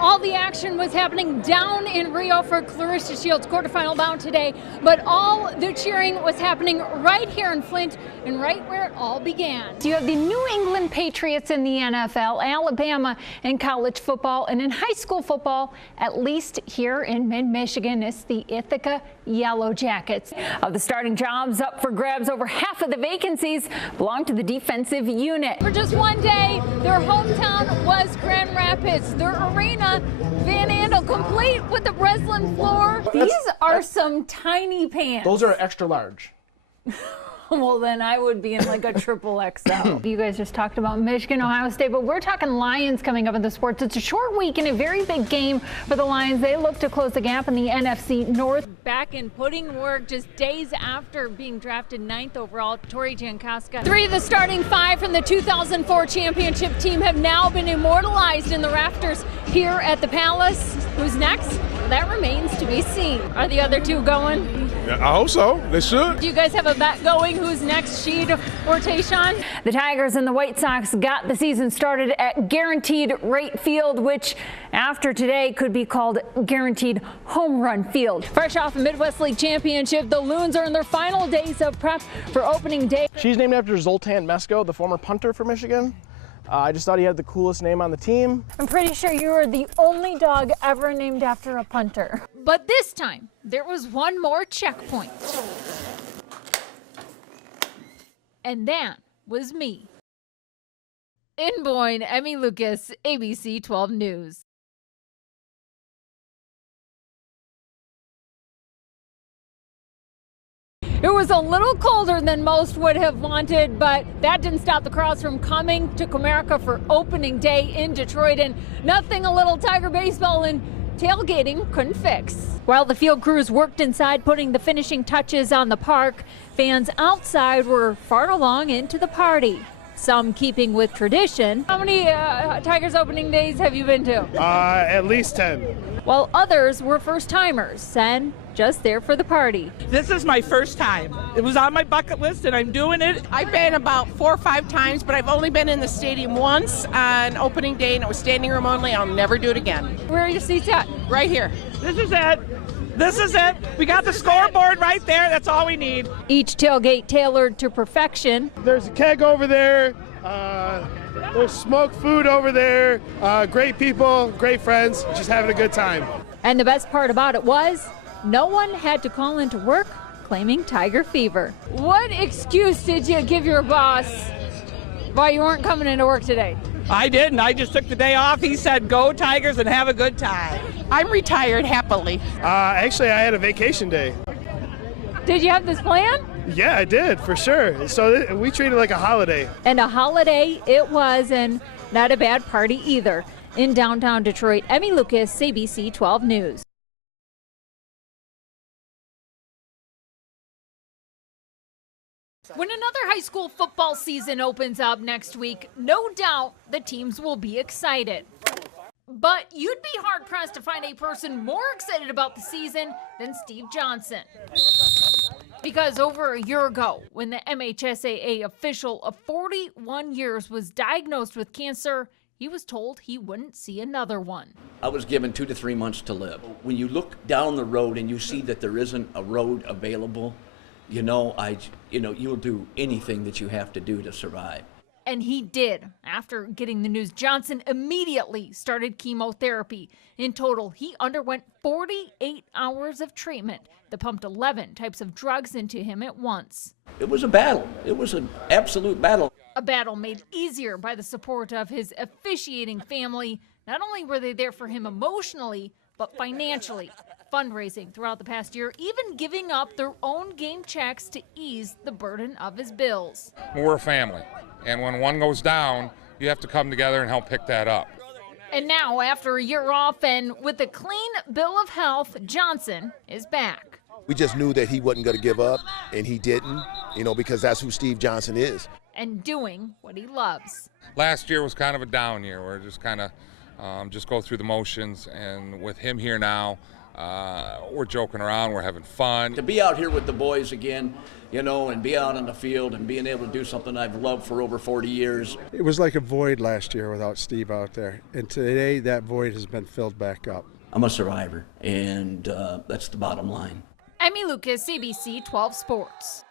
All the action was happening down in Rio for Clarissa Shields' quarterfinal bout today, but all the cheering was happening right here in Flint and right where it all began. You have the New England Patriots in the NFL, Alabama in college football, and in high school football, at least here in mid-Michigan, it's the Ithaca Yellow Jackets. Of the starting jobs up for grabs, over half of the vacancies belong to the defensive unit. For just one day, their hometown was Grand Rapids. Their arena, Van Andel, complete with the Breslin floor. These are some tiny pants. Those are extra large. Well, then I would be in like a triple XL. You guys just talked about Michigan, Ohio State, but we're talking Lions coming up in the sports. It's a short week and a very big game for the Lions. They look to close the gap in the NFC North. Back in putting work just days after being drafted 9th overall, Tori Jankowska. 3 of the starting 5 from the 2004 championship team have now been immortalized in the rafters here at the Palace. Who's next? That remains to be seen. Are the other 2 going? Yeah, I hope so. They should. Do you guys have a bet going? Who's next, Sheed or Tayshawn? The Tigers and the White Sox got the season started at Guaranteed Rate Field, which after today could be called Guaranteed Home Run Field. Fresh off a Midwest League championship, the Loons are in their final days of prep for opening day. She's named after Zoltan Mesko, the former punter for Michigan. I just thought he had the coolest name on the team. I'm pretty sure you are the only dog ever named after a punter. But this time, there was one more checkpoint. And that was me. In Boyne, Emmy Lucas, ABC 12 News. It was a little colder than most would have wanted, but that didn't stop the crowds from coming to Comerica for opening day in Detroit, and nothing a little Tiger baseball and tailgating couldn't fix. While the field crews worked inside putting the finishing touches on the park, fans outside were far along into the party. Some keeping with tradition. How many Tigers opening days have you been to? At least 10. While others were first-timers and just there for the party. This is my first time. It was on my bucket list and I'm doing it. I've been about 4 or 5 times, but I've only been in the stadium once on opening day, and it was standing room only. I'll never do it again. Where are your seats at? Right here. This is it. This is it. We got the scoreboard right there. That's all we need. Each tailgate tailored to perfection. There's a keg over there. There's smoked food over there. Great people, great friends, just having a good time. And the best part about it was, no one had to call into work claiming Tiger fever. What excuse did you give your boss why you weren't coming into work today? I didn't. I just took the day off. He said, go Tigers and have a good time. I'm retired happily. Actually, I had a vacation day. Did you have this plan? Yeah, I did, for sure. So we treat it like a holiday. And a holiday it was, and not a bad party either. In downtown Detroit, Emmy Lucas, ABC 12 News. When another high school football season opens up next week, no doubt the teams will be excited. But you'd be hard-pressed to find a person more excited about the season than Steve Johnson. Because over a year ago, when the MHSAA official of 41 years was diagnosed with cancer, he was told he wouldn't see another one. I was given 2 to 3 months to live. When you look down the road and you see that there isn't a road available, you'll do anything that you have to do to survive. And he did. After getting the news, Johnson immediately started chemotherapy. In total, he underwent 48 hours of treatment that pumped 11 types of drugs into him at once. It was a battle. It was an absolute battle. A battle made easier by the support of his officiating family. Not only were they there for him emotionally, but financially, fundraising throughout the past year, even giving up their own game checks to ease the burden of his bills. We're a family, and when one goes down, you have to come together and help pick that up. And now, after a year off and with a clean bill of health, Johnson is back. We just knew that he wasn't going to give up, and he didn't, because that's who Steve Johnson is. And doing what he loves. Last year was kind of a down year. We're just kind of just go through the motions, and with him here now, We're joking around, we're having fun. To be out here with the boys again, you know, and be out on the field and being able to do something I've loved for over 40 years. It was like a void last year without Steve out there, and today that void has been filled back up. I'm a survivor, and that's the bottom line. Emmy Lucas, ABC 12 Sports.